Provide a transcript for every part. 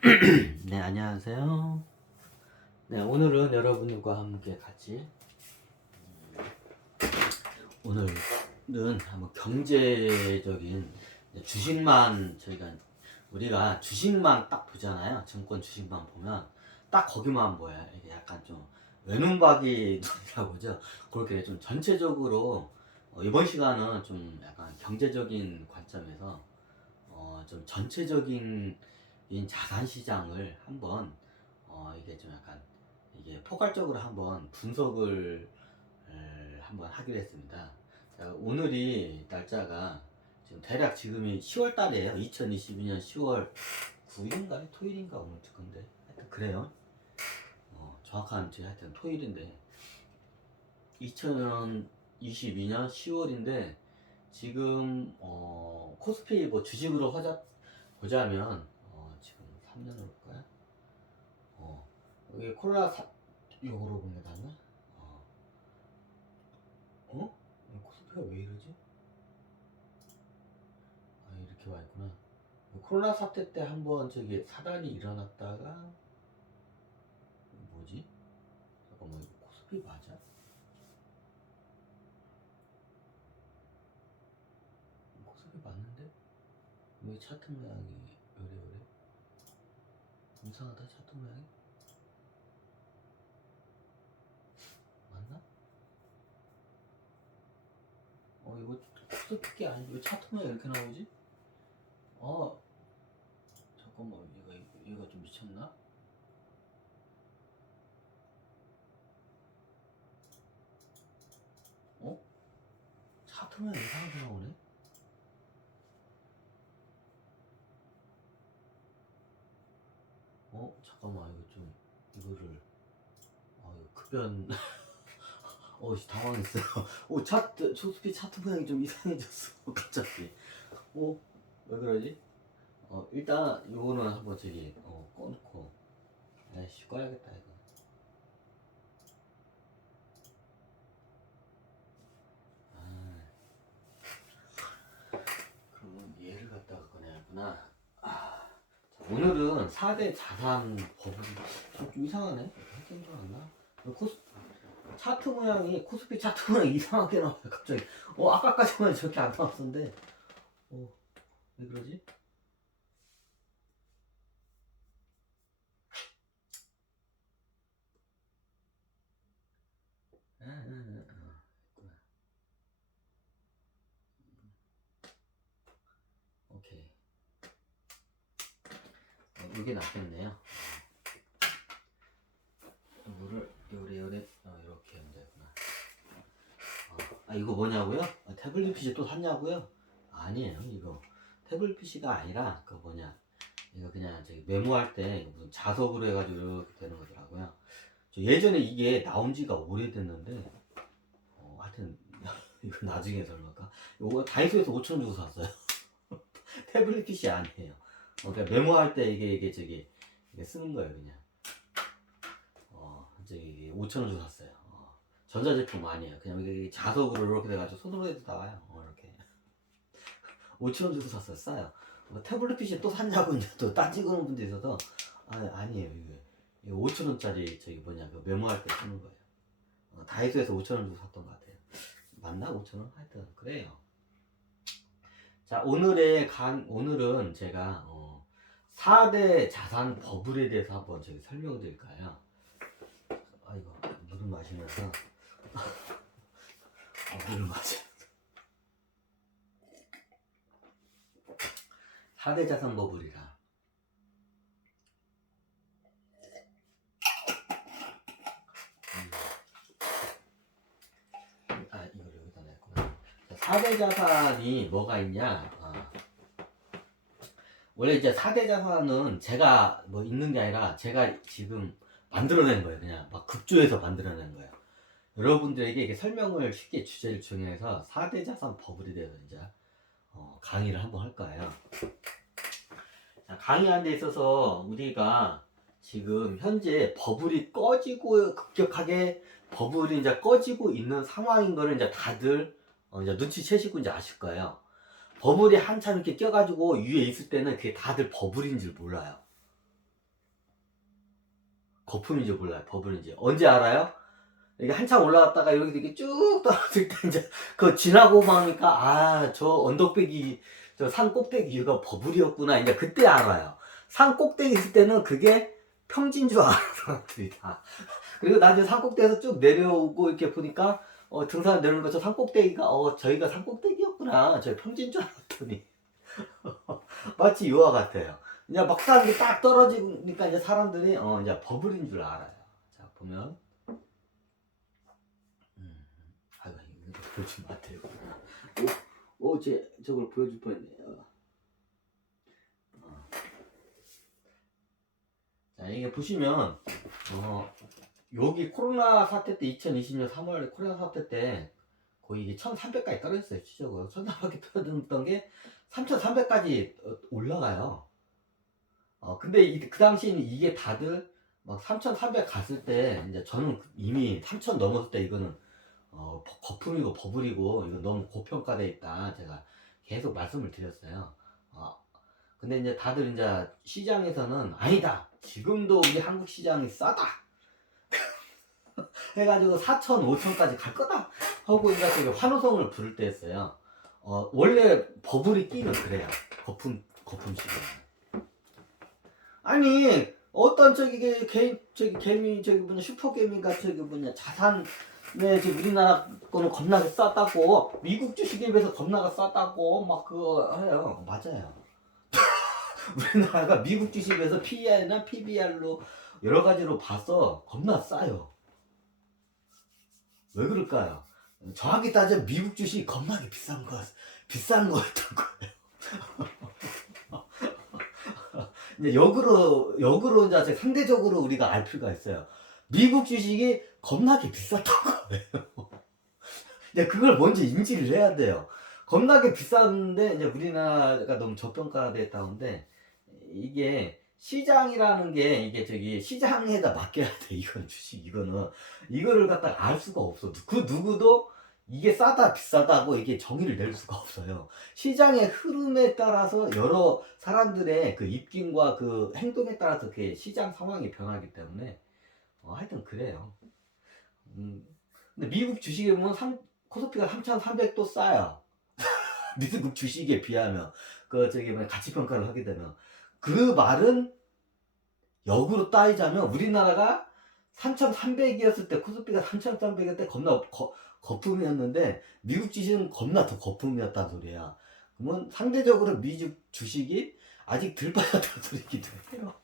네, 안녕하세요. 네, 오늘은 여러분과 함께 같이 오늘은 한번 경제적인 주식만 우리가 주식만 딱 보잖아요. 증권 주식만 보면 딱 거기만 보여요. 이게 약간 좀 외눈박이 눈이라고 하죠. 그렇게 좀 전체적으로 이번 시간은 좀 약간 경제적인 관점에서 좀 전체적인 자산 시장을 한번 이게 좀 약간 이게 포괄적으로 한번 분석을 한번 하기로 했습니다. 자, 오늘이 날짜가 지금 대략 지금이 10월 달이에요. 2022년 10월 9일인가 토요일인가 오늘 건데 하여튼 그래요. 정확한 하여튼 토요일인데 2022년 10월인데 지금 코스피 뭐 주식으로 보자면 지금 3년으로 볼까요? 여기 코로나 요거로 본 게 낫나? 코스피가 왜 이러지? 이렇게 와 있구나. 코로나 사태 때 한번 저기 사단이 일어났다가 뭐지? 잠깐만 이거 코스피 맞아? 코스피 맞는데? 왜 차트 모양이 요래 이상하다 차트 모양이? 맞나? 이거 코스피 게 아니지 왜 차트 모양이 이렇게 나오지? 잠깐만 얘가 좀 미쳤나? 차트 모양 이상하게 나오네? 잠깐만 이거를 이거 급변 당황했어요. 조스피 차트 모양이 좀 이상해졌어. 갑자기. 왜 그러지? 일단 요거는 한번 꺼놓고. 아이씨, 꺼야겠다, 이거. 아, 그럼 얘를 갖다가 꺼내야구나. 자, 오늘은 4대 자산 버블이 좀 이상하네. 생각 안 나? 차트 모양이, 코스피 차트 모양이 이상하게 나와요, 갑자기. 아까까지만 저렇게 안 나왔었는데. 왜 그러지? 있구나. 오케이. 이게 낫겠네요. 물을 요래 이렇게 하면 되구나. 이거 뭐냐고요? 태블릿 PC 또 샀냐고요? 아니에요. 이거 태블릿 PC가 아니라 그 뭐냐, 이거 그냥 메모할 때 무슨 자석으로 해가지고 이렇게 되는 거더라고요. 예전에 이게 나온 지가 오래됐는데 하여튼 이거 나중에 설마까 이거 다이소에서 5,000원 주고 샀어요. 태블릿 PC 아니에요. 그러니까 메모할 때 이게 쓰는 거예요 그냥. 5,000원 주고 샀어요. 전자제품 아니에요. 그냥 이게 자석으로 이렇게 돼가지고 손으로 해도 나와요. 이렇게 5,000원 주고 샀어요. 싸요. 태블릿 PC 또 샀냐고 이제 또 따지고는 분도 있어서 아니에요. 이게 5,000원짜리 그 메모할 때 쓰는 거예요. 다이소에서 5,000원 주고 샀던 것 같아요. 맞나? 5,000원? 하여튼 그래요. 자, 오늘은 제가 4대 자산 버블에 대해서 한번 설명을 드릴까요? 이거 물을 마시면서 물을 마시면서 4대 자산 버블이라. 이걸 여기다 냈구나. 4대 자산이 뭐가 있냐? 원래 이제 4대 자산은 제가 뭐 있는 게 아니라 제가 지금 만들어낸 거예요. 그냥 막 급조해서 만들어낸 거예요. 여러분들에게 이게 설명을 쉽게 주제를 정해서 4대 자산 버블에 대해서 이제 강의를 한번 할 거예요. 자, 강의하는 데 있어서 우리가 지금 현재 버블이 급격하게 버블이 이제 꺼지고 있는 상황인 거를 이제 다들 이제 눈치채시고 이제 아실 거예요. 버블이 한참 이렇게 껴가지고 위에 있을 때는 그게 다들 버블인 줄 몰라요. 거품인지 몰라요. 버블인지. 언제 알아요? 이게 한참 올라갔다가 여기서 이렇게 쭉 떨어질 때 이제 그 지나고 나니까 아, 저 언덕배기, 저 산 꼭대기 이거 버블이었구나. 이제 그때 알아요. 산 꼭대기 있을 때는 그게 평지인 줄 알아, 사람들이 다. 그리고 나중에 산 꼭대기에서 쭉 내려오고 이렇게 보니까 등산 내려오는 거 저 산 꼭대기가 저희가 산 꼭대기였구나. 저 평지인 줄 알았더니 마치 이와 같아요. 이제 막상 이게 딱 떨어지니까 이제 사람들이 이제 버블인 줄 알아요. 자, 보면 아이고, 이거 보여주면 안 돼요. 저걸 보여줄 뻔했네요. 자, 이게 보시면 여기 코로나 사태 때 2020년 3월 코로나 사태 때 거의 이게 1300까지 떨어졌어요. 추적으로 1300까지 떨어졌던 게 3300까지 올라가요. 근데 그 당시에는 이게 다들 막 3300 갔을 때 이제 저는 이미 3000 넘었을 때 이거는 거품이고 버블이고 이거 너무 고평가돼 있다 제가 계속 말씀을 드렸어요. 근데 이제 다들 이제 시장에서는 아니다, 지금도 우리 한국 시장이 싸다 해가지고 4천 5천까지 갈 거다 하고 이제 되게 환호성을 부를 때였어요. 원래 버블이 끼면 그래요. 거품 시장. 아니 어떤 개미 슈퍼개미가 자산 우리나라 거는 겁나게 싸다고 미국 주식에 비해서 겁나게 싸다고 막 그거 해요. 맞아요. 우리나라가 미국 주식에 비해서 PER이나 PBR로 여러 가지로 봐서 겁나 싸요. 왜 그럴까요? 정확히 따지면 미국 주식이 겁나게 비싼 거였던 거예요. 이제 역으로 이제 상대적으로 우리가 알 필요가 있어요. 미국 주식이 겁나게 비쌌던 거예요. 이제 그걸 먼저 인지를 해야 돼요. 겁나게 비싼데 이제 우리나라가 너무 저평가됐다는데 이게 시장이라는 게 이게 시장에다 맡겨야 돼. 이건 주식 이거를 갖다가 알 수가 없어. 그 누구도 이게 싸다 비싸다고 이게 정의를 낼 수가 없어요. 시장의 흐름에 따라서 여러 사람들의 그 입김과 그 행동에 따라서 그 시장 상황이 변하기 때문에 하여튼 그래요. 근데 미국 주식에 보면 코스피가 3,300도 싸요. 미국 주식에 비하면 가치 평가를 하게 되면 그 말은 역으로 따지자면 우리나라가 3,300이었을 때 코스피가 3,300이었을 때 겁나 거품이었는데 미국 주식은 겁나 더 거품이었단 소리야. 그러면 상대적으로 미국 주식이 아직 덜 빠졌다는 소리기도 해요.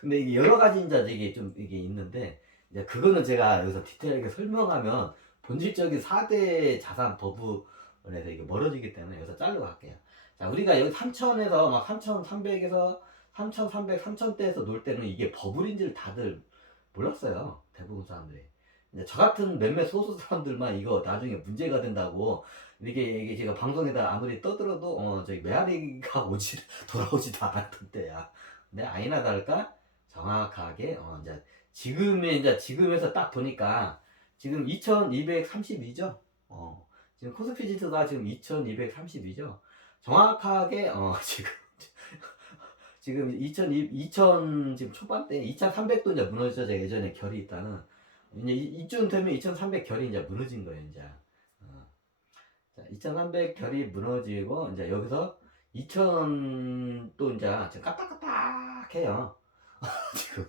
근데 이게 여러 가지 이게 있는데 이제 그거는 제가 여기서 디테일하게 설명하면 본질적인 4대 자산 버블에서 이게 멀어지기 때문에 여기서 자르고 갈게요. 자, 우리가 여기 3,000에서 막 3,300에서 3,300, 3,000대에서 놀 때는 이게 버블인지를 다들 몰랐어요. 대부분 사람들이. 이제 저 같은 몇몇 소수 사람들만 이거 나중에 문제가 된다고 이게 제가 방송에다 아무리 떠들어도 메아리가 돌아오지도 않았던 때야. 근데 아니나 다를까 정확하게 이제 지금에서 딱 보니까 지금 2232죠. 지금 코스피 지수가 지금 2232죠. 정확하게 지금 2000 지금 초반대 2300도 이제 무너져서 제가 예전에 결이 있다는 이제 이쯤 되면 2300 결이 이제 무너진 거예요. 이제 2300 결이 무너지고 이제 여기서 2000 또 이제 까딱까딱해요. 지금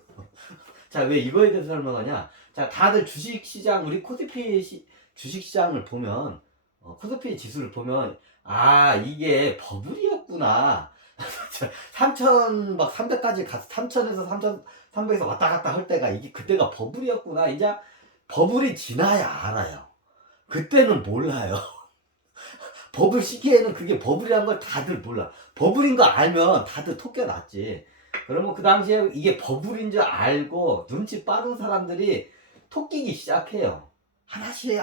자, 왜 이거에 대해서 설명하냐? 자, 다들 주식시장 우리 코스피 주식시장을 보면 코스피 지수를 보면 이게 버블이었구나. 3,000 막 300까지 가서 3,000에서 3,300에서 왔다 갔다 할 때가 이게 그때가 버블이었구나. 이제 버블이 지나야 알아요. 그때는 몰라요. 버블 시기에는 그게 버블이란 걸 다들 몰라. 버블인 거 알면 다들 토껴났지. 그러면 그 당시에 이게 버블인 줄 알고 눈치 빠른 사람들이 토끼기 시작해요. 하나씩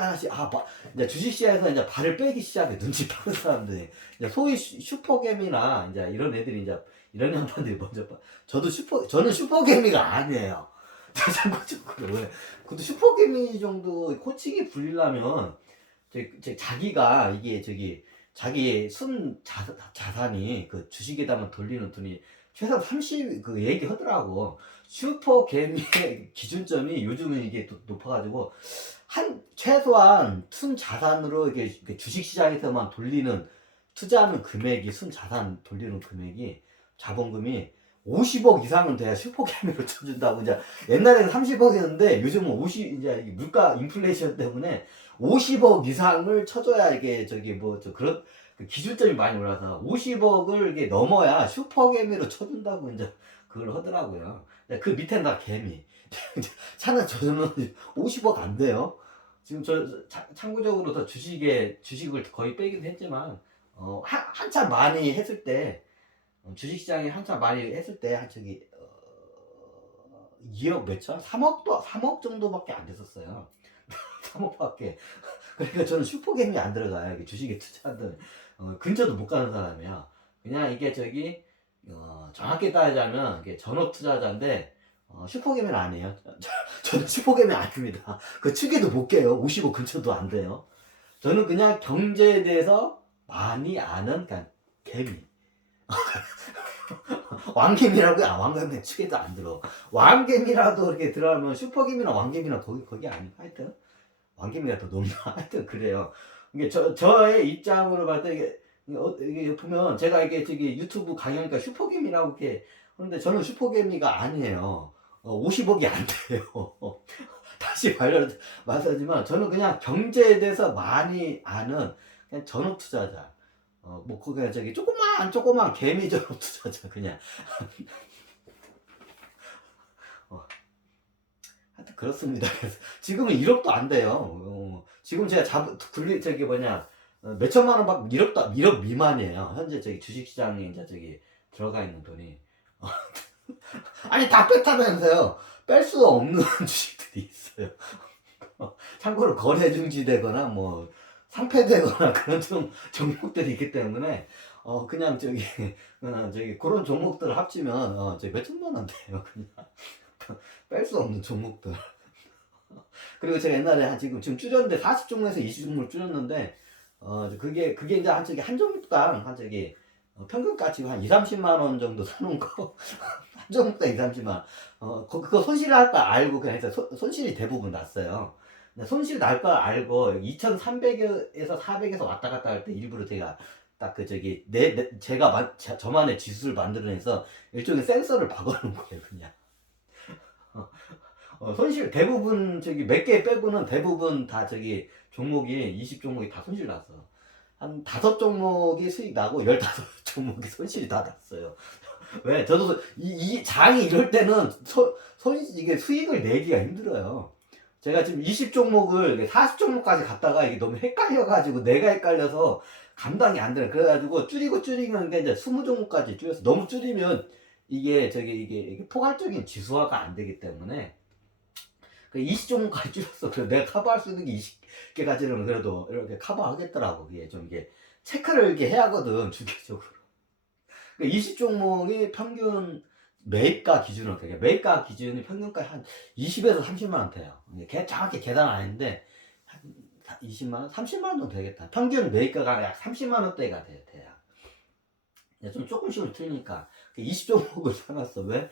이제 주식시장에서 이제 발을 빼기 시작해. 눈치 빠른 사람들이 이제 소위 슈퍼개미나 이제 이런 애들이 이제 이런 양반들이 먼저 저는 슈퍼개미가 아니에요. 참고적으로 왜? 근데 슈퍼개미 정도 코칭이 불리려면 자기가 이게 자기 자산이 그 주식에다만 돌리는 돈이 최소 30 그 얘기하더라고. 슈퍼개미의 기준점이 요즘은 이게 또 높아가지고 한 최소한 순자산으로 이게 주식시장에서만 돌리는 투자하는 금액이 순자산 돌리는 금액이 자본금이 50억 이상은 돼야 슈퍼개미로 쳐준다고. 이제 옛날에는 30억이었는데 요즘은 50 이제 물가 인플레이션 때문에 50억 이상을 쳐줘야 이게 저기 뭐 저 그런 그 기준점이 많이 올라서 50억을 이게 넘어야 슈퍼개미로 쳐준다고 이제 그걸 하더라고요. 그 밑에는 다 개미. 차는 저는 50억 안 돼요. 지금 참고적으로 더 주식을 거의 빼긴 했지만 한참 많이 했을 때 주식시장이 한참 많이 했을 때 한 저기 2억 몇천? 3억 정도밖에 안 됐었어요. 3억밖에. 그러니까 저는 슈퍼게임이 안 들어가요. 이게 주식에 투자하던 근처도 못 가는 사람이야. 그냥 이게 저기 정확히 따지자면 이게 전업 투자자인데 슈퍼게임은 아니에요. 저는 슈퍼게임이 아닙니다. 그 축에도 못 깨요. 55 근처도 안 돼요. 저는 그냥 경제에 대해서 많이 아는 그냥 개미. 왕개미라고요? 왕개미 축에도 안 들어. 왕개미라도 이렇게 들어가면 슈퍼개미나 왕개미나 거기 아니고 하여튼 왕개미가 더 높나? 하여튼 그래요. 이게 저의 입장으로 봤을 때 이게 보면 제가 이게 저기 유튜브 강의하니까 슈퍼개미라고 이렇게 하는데 저는 슈퍼개미가 아니에요. 50억이 안 돼요. 다시 말씀하지만 저는 그냥 경제에 대해서 많이 아는 그냥 전업 투자자. 뭐 그게 저기 조그만 개미 전업 투자자 그냥. 하여튼 그렇습니다. 그래서 지금은 1억도 안 돼요. 지금 제가 저기 뭐냐 몇 천만 원밖에 1억 미만이에요. 현재 저기 주식시장에 이제 저기 들어가 있는 돈이. 아니 다 뺐다면서요. 뺄 수 없는 주식들이 있어요. 참고로 거래 중지되거나 뭐 상폐되거나 그런 종목들이 있기 때문에 그냥 저기 그런 종목들을 합치면 저기 몇 천만 원 돼요. 그냥 뺄 수 없는 종목들. 그리고 제가 옛날에 지금 줄였는데 40종목에서 20종목을 줄였는데 그게 이제 한 종목당 한 저기 평균가치 한 2, 30만 원 정도 사는 거. 한 종목당 2, 30만 원. 그거 손실 날 거 알고 그냥 해서 손실이 대부분 났어요. 손실 날 거 알고 2,300에서 400에서 왔다 갔다 할 때 일부러 제가 딱 그 저기 제가 저만의 지수를 만들어내서 일종의 센서를 박아놓은 거예요 그냥. 손실 대부분 저기 몇 개 빼고는 대부분 다 저기 종목이 20종목이 다 손실 났어. 한 5종목이 수익 나고 15종목이 손실이 다 났어요. 왜? 저도 이 장이 이럴 때는 이게 수익을 내기가 힘들어요. 제가 지금 20종목을 40종목까지 갔다가 이게 너무 헷갈려가지고 내가 헷갈려서 감당이 안 되는. 그래가지고 줄이면 이제 20종목까지 줄였어. 너무 줄이면 이게 이게 포괄적인 지수화가 안 되기 때문에 20종목까지 줄였어. 그래서 내가 커버할 수 있는 게 20개까지는 그래도 이렇게 커버하겠더라고. 이게 좀 이게 체크를 이렇게 해야 하거든 주기적으로. 20종목이 평균 매입가 기준으로 매입가 기준이 평균가 한 20에서 30만 원 돼요. 정확히 계산 안 했는데 한 20만 원, 30만 원 정도 되겠다. 평균 매입가가 약 30만 원대가 돼요. 좀 조금씩은 틀리니까 20종목을 사놨어. 왜?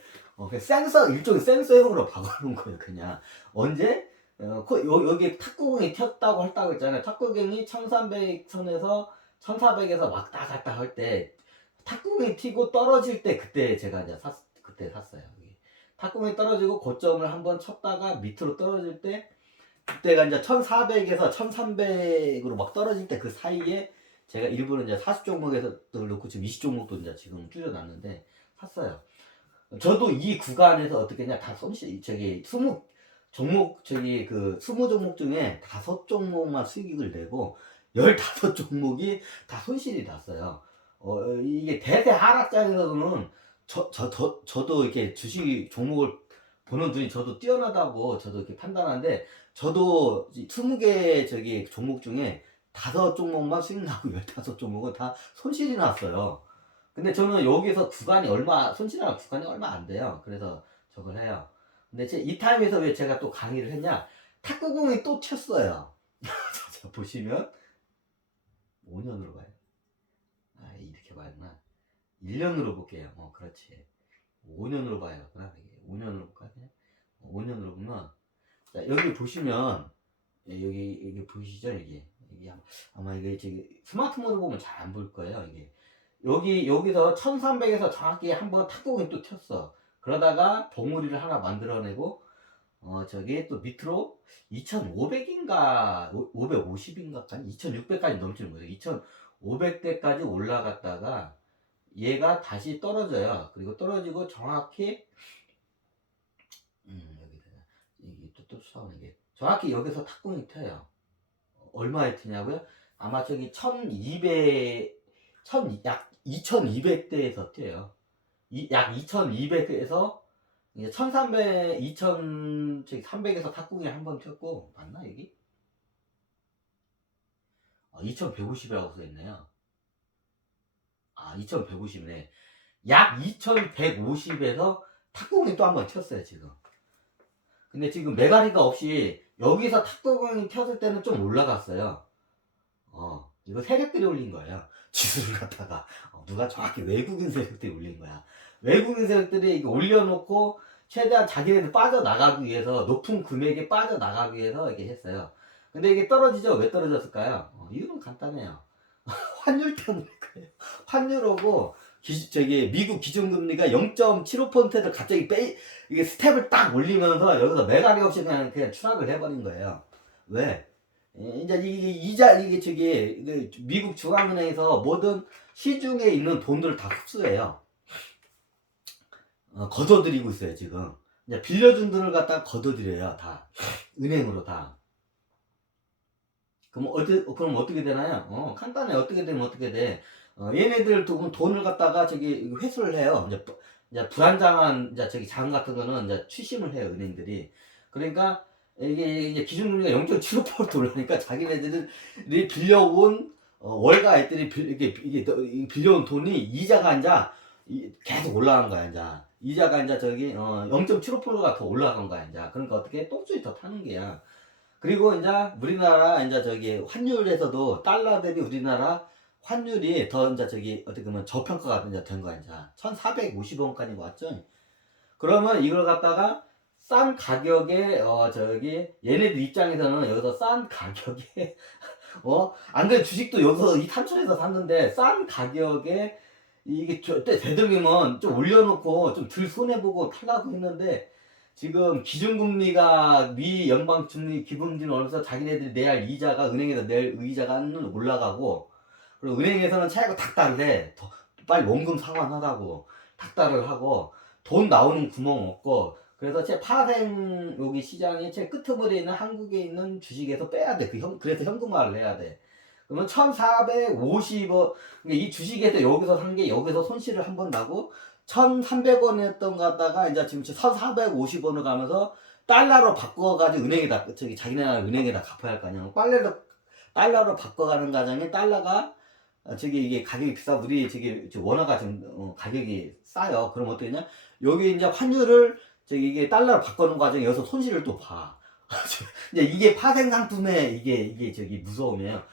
일종의 센서형으로 박아놓은 거예요. 그냥 언제 여기 탁구공이 튀었다고 했잖아요. 탁구공이 1300선에서 1400에서 왔다 갔다 할 때 탁구공이 튀고 떨어질 때 그때 제가 이제 그때 샀어요. 탁구공이 떨어지고 고점을 한번 쳤다가 밑으로 떨어질 때 그때가 이제 1400에서 1300으로 막 떨어질 때 그 사이에 제가 일부러 이제 40종목에서 넣고 지금 20종목도 이제 지금 줄여놨는데 샀어요. 저도 이 구간에서 어떻게 했냐, 다 손실, 20종목 중에 5종목만 수익을 내고 15종목이 다 손실이 났어요. 이게 대세 하락장에서는 저도 이렇게 주식 종목을 보는 눈이 저도 뛰어나다고 저도 이렇게 판단하는데 저도 20개 종목 중에 5종목만 수익 나고 15종목은 다 손실이 났어요. 근데 저는 여기서 손실하는 구간이 얼마 안 돼요. 그래서 저걸 해요. 근데 이 타임에서 왜 제가 또 강의를 했냐? 탁구공이 또 튀었어요. 자, 보시면 5년으로 가요. 이렇게 봐야구나. 1년으로 볼게요. 그렇지. 5년으로 봐요. 그럼 이게 5년으로 볼까요? 5년으로 보면, 자, 여기 보시면, 예, 여기 보이시죠? 이게 아마 이게 저기 스마트폰으로 보면 잘 안 보일 거예요. 이게. 여기서 1300에서 정확히 한번 탁구공이 또 튀었어. 그러다가 봉우리를 하나 만들어내고, 저기 또 밑으로 2500인가, 550인가까지, 2600까지 넘지는 못해요. 2500대까지 올라갔다가, 얘가 다시 떨어져요. 그리고 떨어지고 정확히, 이게 또 쫓아오는 게, 정확히 여기서 탁구공이 튀어요. 얼마에 튀냐고요? 아마 저기 약 2200대에서 튀어요. 약 2200에서 이제 1300, 2300에서 탁구공이 한 번 튀었고, 맞나, 여기? 2150이라고 써있네요. 2150이네. 약 2150에서 탁구공이 또 한 번 튀었어요, 지금. 근데 지금 메가리가 없이 여기서 탁구공이 튀었을 때는 좀 올라갔어요. 이거 세력들이 올린 거예요. 지수를 갖다가. 누가 정확히 외국인 세력들이 올린 거야. 외국인 세력들이 이게 올려놓고 최대한 자기네들 빠져나가기 위해서, 높은 금액에 빠져나가기 위해서 이렇게 했어요. 근데 이게 떨어지죠? 왜 떨어졌을까요? 이유는 간단해요. 환율 때문일 거예요. 환율하고, 저기, 미국 기준금리가 0.75%를 갑자기 이게 스텝을 딱 올리면서 여기서 매갈이 없이 그냥 추락을 해버린 거예요. 왜? 이제 이게 저기, 미국 중앙은행에서 모든 시중에 있는 돈들을 다 흡수해요. 걷어들이고 있어요, 지금. 이제 빌려준 돈을 갖다가 걷어들여요, 다. 은행으로 다. 그럼 어떻게 되나요? 간단해. 어떻게 되면 어떻게 돼. 얘네들 돈을 갖다가 저기 회수를 해요. 이제 불안정한, 이제 저기 자금 같은 거는 이제 취심을 해요, 은행들이. 그러니까, 이게 기준금리가 0.75% 올라니까 자기네들이 빌려온, 월가 애들이 이게 빌려온 돈이 이자가 이제 계속 올라간 거야, 이제. 이자가 이제 저기, 0.75%가 더 올라간 거야, 이제. 그러니까 어떻게 똥줄이 더 타는 거야. 그리고 이제 우리나라 이제 저기 환율에서도 달러 대비 우리나라 환율이 더 이제 저기 어떻게 보면 저평가가 이제 된 거야, 이제. 1450원까지 왔죠. 그러면 이걸 갖다가 싼 가격에, 저기, 얘네들 입장에서는 여기서 싼 가격에, 안 그래, 주식도 여기서 이 삼천에서 샀는데, 싼 가격에, 이게 되도록이면 좀 올려놓고 좀 덜 손해보고 탈라고 했는데, 지금 기준금리가 미 연방준리 기본금리는 올라서 자기네들이 내야 할 이자가, 은행에서 낼 의자가는 올라가고, 그리고 은행에서는 차이가 닥달을 해. 더 빨리 원금 상환하라고 닥달을 하고, 돈 나오는 구멍 없고, 그래서 제 파생 여기 시장이 제 끄트머리에 있는 한국에 있는 주식에서 빼야 돼. 그래서 현금화를 해야 돼. 그러면 1450원, 이 주식에서 여기서 산 게 여기서 손실을 한 번 나고, 1300원 했던 거 갖다가 이제 지금 1450원을 가면서 달러로 바꿔가지고 은행에다, 저기 자기네 은행에다 갚아야 할 거 아니야. 달러로 바꿔가는 과정에 달러가 저기 이게 가격이 비싸. 우리 저기 원화가 지금 가격이 싸요. 그럼 어떻게 되냐? 여기 이제 환율을 저기 이게 달러로 바꾸는 과정에 여기서 손실을 또 봐. 이제 이게 파생 상품의 이게 저기 무서움이에요.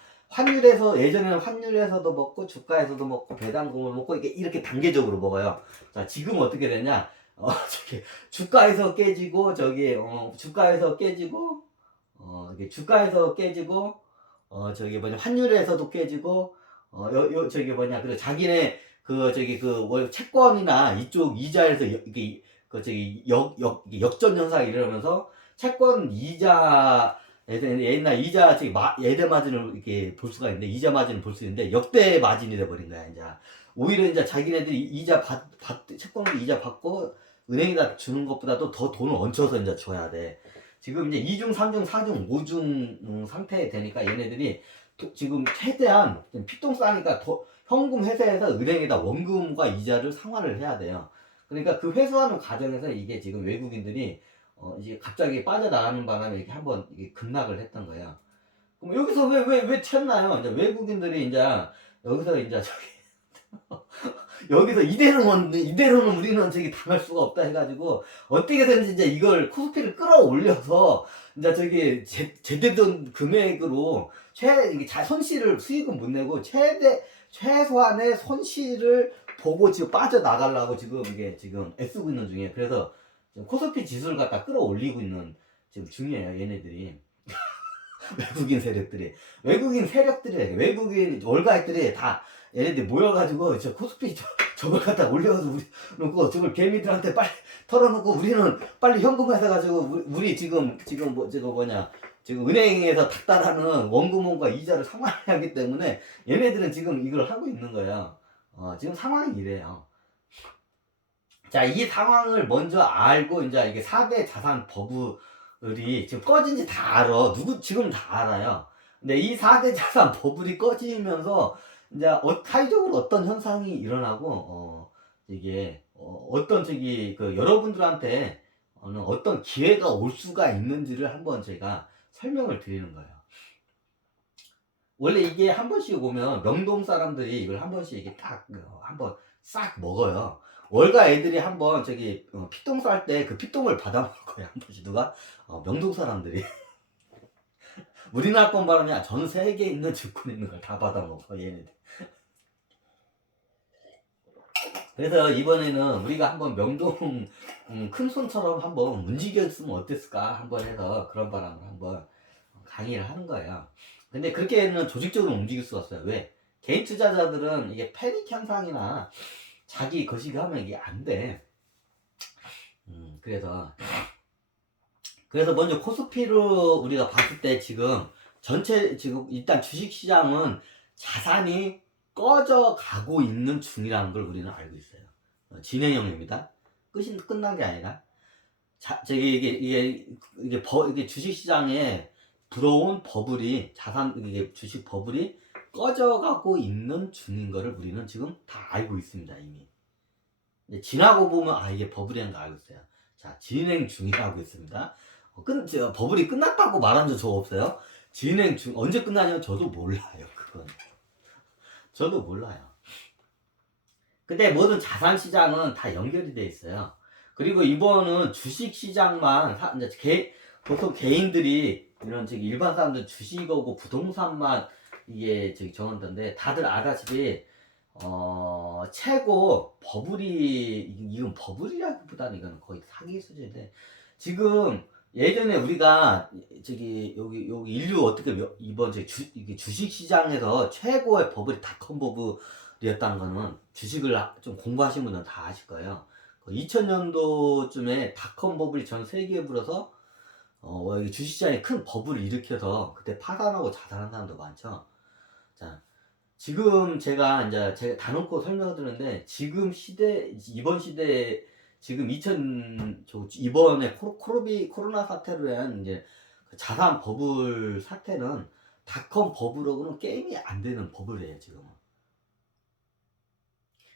예전에는 환율에서도 먹고 주가에서도 먹고 배당금을 먹고 이렇게 단계적으로 먹어요. 자, 지금 어떻게 되냐? 저기 주가에서 깨지고 주가에서 깨지고 이게 주가에서 깨지고 저기 환율에서도 깨지고 저기 그리고 자기네 채권이나 이쪽 이자에서 이게 저기 역전 현상이 일어나면서 채권 이자 옛날 이자 예대 마진을 이렇게 볼 수가 있는데, 이자 마진을 볼 수 있는데 역대 마진이 돼 버린 거야, 이제. 오히려 이제 자기네들이 이자 채권도 이자 받고 은행에다 주는 것보다도 더 돈을 얹혀서 이제 줘야 돼. 지금 이제 2중, 3중, 4중, 5중 상태에 되니까 얘네들이 지금 최대한 피똥 싸니까 더 현금 회사에서 은행에다 원금과 이자를 상환을 해야 돼요. 그러니까 그 회수하는 과정에서 이게 지금 외국인들이 이제 갑자기 빠져나가는 바람에 이렇게 한번 이게 급락을 했던 거예요. 그럼 여기서 왜 튀었나요? 이제 외국인들이 이제 여기서 이제 여기서 이대로는 우리는 저기 당할 수가 없다 해가지고 어떻게든지 이제 이걸 코스피를 끌어올려서 이제 저기 제대된 금액으로 손실을 수익은 못 내고 최소한의 손실을 보고 지금 빠져나가려고 지금 이게 지금 애쓰고 있는 중이에요. 그래서 지금 코스피 지수를 갖다 끌어올리고 있는 지금 중이에요, 얘네들이. 외국인 세력들이 외국인 월가액들이 다 얘네들 모여가지고 저 코스피 저걸 갖다 올려서 우리 놓고 저걸 개미들한테 빨리 털어놓고 우리는 빨리 현금화 해가지고 우리 지금 뭐 저거 뭐냐 지금 은행에서 닥달하는 원금원과 이자를 상환해야 하기 때문에 얘네들은 지금 이걸 하고 있는 거야. 지금 상황이 이래요. 자, 이 상황을 먼저 알고 이제 이게 4대 자산 버블이 지금 꺼진지 다 알아. 지금 다 알아요. 근데 이 4대 자산 버블이 꺼지면서 이제 사회적으로 어떤 현상이 일어나고 이게 어떤 여러분들한테 어떤 기회가 올 수가 있는지를 한번 제가 설명을 드리는 거예요. 원래 이게 한 번씩 오면 명동 사람들이 이걸 한 번씩 이게 딱 한번 싹 먹어요. 월가 애들이 한번 피똥 쌀 때 그 피똥을 받아 먹어요. 한 번씩 누가 명동 사람들이 우리나라 뿐만 아니라 전 세계에 있는 증권에 있는 걸 다 받아 먹어 얘네들. 그래서 이번에는 우리가 한번 명동 큰 손처럼 한번 움직였으면 어땠을까 한번 해서 그런 바람을 한번 강의를 하는 거예요. 근데 그렇게는 조직적으로 움직일 수가 없어요. 왜? 개인 투자자들은 이게 패닉 현상이나 자기 거시기 하면 이게 안 돼. 그래서 먼저 코스피로 우리가 봤을 때 지금 일단 주식시장은 자산이 꺼져 가고 있는 중이라는 걸 우리는 알고 있어요. 진행형입니다. 끝난 게 아니라 이게 주식시장에 들어온 버블이 이게 주식 버블이 꺼져가고 있는 중인 거를 우리는 지금 다 알고 있습니다. 이미 지나고 보면 이게 버블이라는 거 알고 있어요. 자, 진행 중이라고 있습니다. 버블이 끝났다고 말한 적 없어요. 진행 중. 언제 끝나냐면 저도 몰라요. 그건 저도 몰라요. 근데 모든 자산 시장은 다 연결이 돼 있어요. 그리고 이번은 주식 시장만 보통 개인들이 이런 일반 사람들 주식하고 부동산만 이게 정한다는데 다들 아다시피 최고 버블이 이건 버블이라기보다는 이건 거의 사기 수준인데 지금 예전에 우리가 여기 인류 어떻게 이번 이게 주식 시장에서 최고의 버블이 닷컴 버블이었다는 거는 주식을 좀 공부하신 분들은 다 아실 거예요. 2000년도쯤에 닷컴 버블이 전 세계에 불어서 주식시장에 큰 버블을 일으켜서 그때 파산하고 자살한 사람도 많죠. 자, 지금 제가 다 놓고 설명을 드렸는데 이번 시대에 지금 이번에 코로나 사태로 한 이제 자산 버블 사태는 닷컴 버블하고는 게임이 안 되는 버블이에요, 지금은.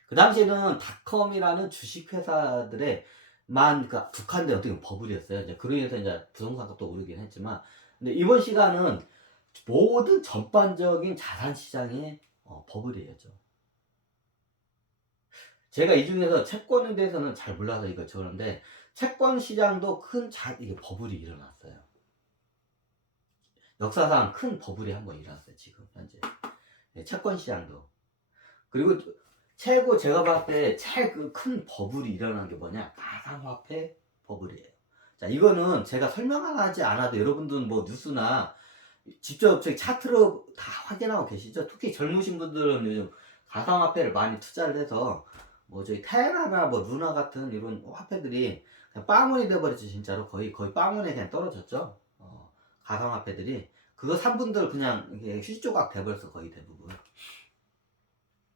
그 당시에는 닷컴이라는 주식회사들의 북한된 어떻게 버블이었어요. 이제 그로 인해서 이제 부동산 값도 오르긴 했지만, 근데 이번 시간은 모든 전반적인 자산 시장의 버블이에요. 제가 이 중에서 채권에 대해서는 잘 몰라서 이거 저런데 채권 시장도 이게 버블이 일어났어요. 역사상 큰 버블이 한번 일어났어요. 지금 현재 채권 시장도. 그리고 제가 봤을 때 제일 큰 버블이 일어난 게 뭐냐? 가상화폐 버블이에요. 자, 이거는 제가 설명하지 않아도 여러분들은 뭐 뉴스나 직접 차트로 다 확인하고 계시죠? 특히 젊으신 분들은 요즘 가상화폐를 많이 투자를 해서 테라나 루나 같은 이런 화폐들이 그냥 빵원이 돼버렸지. 진짜로 거의 빵원에 그냥 떨어졌죠. 가상화폐들이 그거 산 분들 그냥 휴지 조각 돼버렸어. 거의 대부분.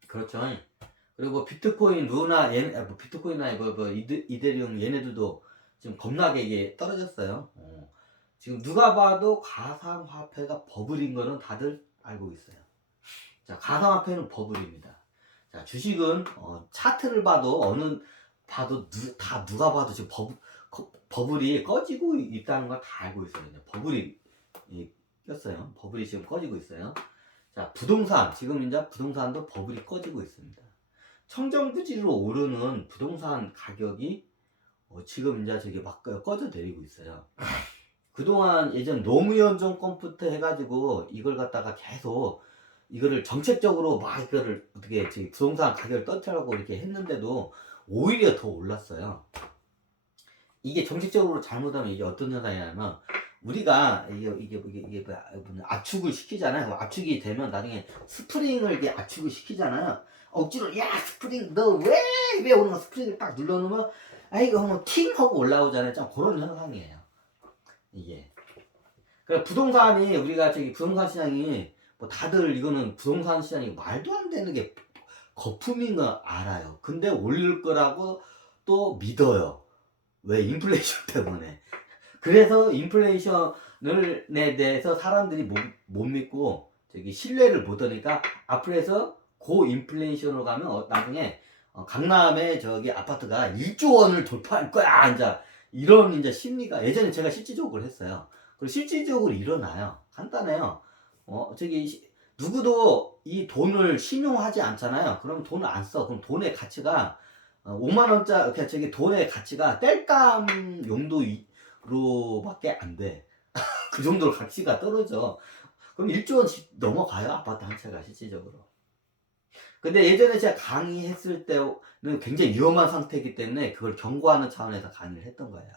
그렇죠. 그리고 비트코인, 루나, 비트코인이나 이데리움 얘네들도 지금 겁나게 이게 떨어졌어요. 지금 누가 봐도 가상화폐가 버블인 거는 다들 알고 있어요. 자, 가상화폐는 버블입니다. 자, 주식은 차트를 봐도 누가 봐도 지금 버블이 꺼지고 있다는 걸 다 알고 있어요. 버블이 꼈어요. 버블이 지금 꺼지고 있어요. 자, 지금 이제 부동산도 버블이 꺼지고 있습니다. 청정부지로 오르는 부동산 가격이 지금 이제 막 꺼져 내리고 있어요. 그동안 예전 노무현 정권부터 해가지고 이걸 갖다가 계속 이거를 정책적으로 막 이거를 어떻게 지금 부동산 가격을 떨쳐라고 이렇게 했는데도 오히려 더 올랐어요. 이게 정책적으로 잘못하면 이게 어떤 현상이냐면 우리가 이게 뭐냐, 압축을 시키잖아요. 그럼 압축이 되면 나중에 스프링을 이게 압축을 시키잖아요. 억지로 야 스프링 너 왜 오는 거 스프링을 딱 눌러놓으면 아이고 하면 팅 하고 올라오잖아요. 좀 그런 현상이에요. 이게. 그러니까 부동산이 우리가 저기 부동산 시장이 뭐 다들 이거는 부동산 시장이 말도 안 되는 게 거품인 거 알아요. 근데 올릴 거라고 또 믿어요. 왜? 인플레이션 때문에. 그래서 인플레이션에 대해서 사람들이 못 믿고 저기 신뢰를 못 하니까 앞으로서 고인플레이션으로 가면 나중에 강남에 저기 아파트가 1조 원을 돌파할 거야. 이제 이런 이제 심리가 예전에 제가 실질적으로 했어요. 그리고 실질적으로 일어나요. 간단해요. 저기 누구도 이 돈을 신용하지 않잖아요. 그럼 돈을 안 써. 그럼 돈의 가치가 5만 원짜리 저기 돈의 가치가 땔감 용도로밖에 안 돼. 그 정도로 가치가 떨어져. 그럼 1조 원씩 넘어가요. 아파트 한 채가 실질적으로. 근데 예전에 제가 강의했을 때는 굉장히 위험한 상태이기 때문에 그걸 경고하는 차원에서 강의를 했던 거예요.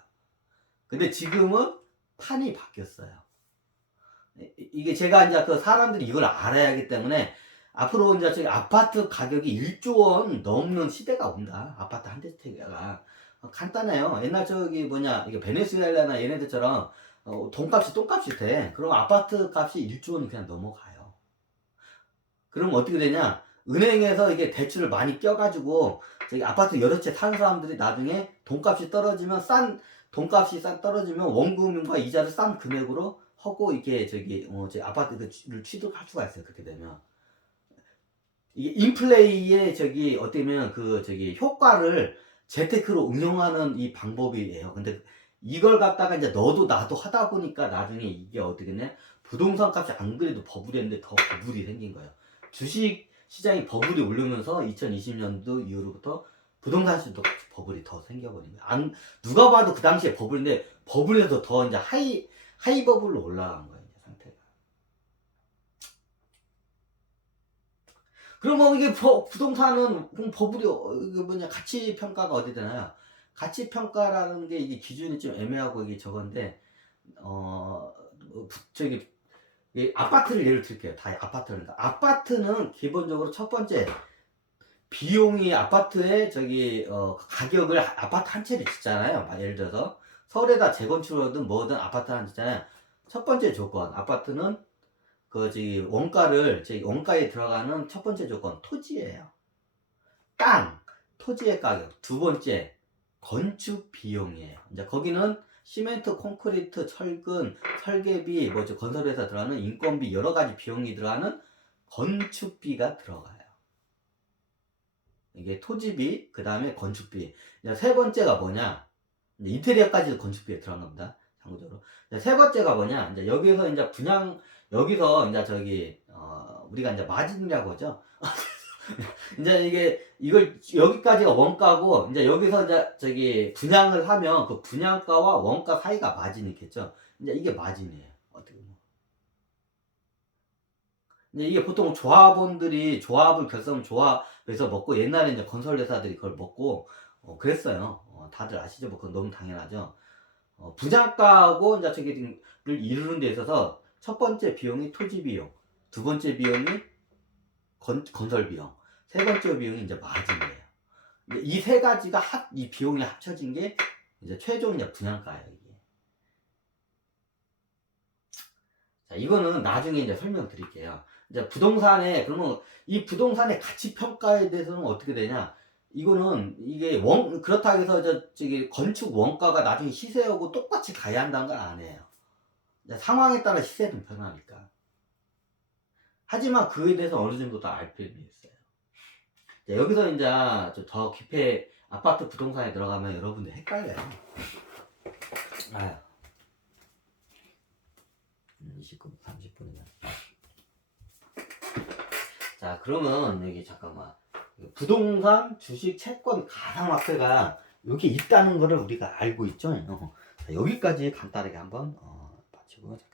근데 지금은 판이 바뀌었어요. 이게 제가 이제 그 사람들이 이걸 알아야 하기 때문에 앞으로 이제 저기 아파트 가격이 1조 원 넘는 시대가 온다. 아파트 한 대가 간단해요. 옛날 저기 뭐냐 이게 베네수엘라나 얘네들처럼 돈값이 똥값이 돼. 그럼 아파트 값이 1조 원 그냥 넘어가요. 그럼 어떻게 되냐? 은행에서 이게 대출을 많이 껴가지고 저기 아파트 여러 채 사는 사람들이 나중에 돈값이 떨어지면 돈값이 떨어지면 원금과 이자를 싼 금액으로 하고 이렇게 저기 아파트를 취득할 수가 있어요. 그렇게 되면 이게 인플레이의 저기 어떻게 보면 그 저기 효과를 재테크로 응용하는 이 방법이에요. 근데 이걸 갖다가 이제 너도 나도 하다 보니까 나중에 이게 어떻게 되냐? 부동산 값이 안 그래도 버블이었는데 더 버블이 생긴 거예요. 주식 시장이 버블이 오르면서 2020년도 이후로부터 부동산 시장도 버블이 더 생겨버린 거예요. 누가 봐도 그 당시에 버블인데 버블에서 더 이제 하이 버블로 올라간 거예요. 이제 상태가. 그러면 이게 부동산은 그럼 버블이 이게 뭐냐 가치 평가가 어디 되나요? 가치 평가라는 게 이게 기준이 좀 애매하고 이게 저건데 저기 이 아파트를 예를 들게요. 다 아파트를. 아파트는 기본적으로 첫 번째 비용이 아파트의 저기 가격을 아파트 한 채를 짓잖아요. 예를 들어서 서울에다 재건축이든 뭐든 아파트 하나 짓잖아요. 첫 번째 조건 아파트는 그 저기 원가에 들어가는 첫 번째 조건 토지예요. 땅 토지의 가격. 두 번째 건축 비용이에요. 이제 거기는 시멘트, 콘크리트, 철근, 설계비, 건설회사 들어가는 인건비 여러 가지 비용이 들어가는 건축비가 들어가요. 이게 토지비, 그 다음에 건축비. 이제 세 번째가 뭐냐? 이제 인테리어까지도 건축비에 들어간 겁니다. 참고적으로. 이제 세 번째가 뭐냐? 이제 여기서 이제 여기서 이제 저기 우리가 이제 마진이라고 하죠. 이제 이걸 여기까지가 원가고 이제 여기서 이제 저기 분양을 하면 그 분양가와 원가 사이가 마진이 있겠죠. 이제 이게 마진이에요. 어떻게 보면. 이제 이게 보통 조합원들이 조합을 조합에서 먹고 옛날에 이제 건설회사들이 그걸 먹고 그랬어요. 다들 아시죠? 뭐 그건 너무 당연하죠. 분양가하고 이제 저기를 이루는 데 있어서 첫 번째 비용이 토지 비용, 두 번째 비용이 건설 비용, 세 번째 비용이 이제 마진이에요. 이 세 가지가 이 비용이 합쳐진 게 이제 최종 이제 분양가예요, 이게. 자, 이거는 나중에 이제 설명드릴게요. 이제 그러면 이 부동산의 가치 평가에 대해서는 어떻게 되냐? 이거는 이게 그렇다고 해서 저기 건축 원가가 나중에 시세하고 똑같이 가야 한다는 건 아니에요. 상황에 따라 시세는 변하니까. 하지만 그에 대해서 어느 정도 다 알 필요가 있어요. 여기서 이제 더 깊이 아파트 부동산에 들어가면 여러분들 헷갈려요. 아유. 29분, 30분이네. 자, 그러면 여기 잠깐만. 부동산, 주식, 채권, 가상화폐가 여기 있다는 거를 우리가 알고 있죠. 자, 여기까지 간단하게 한번 마치고 잠깐만.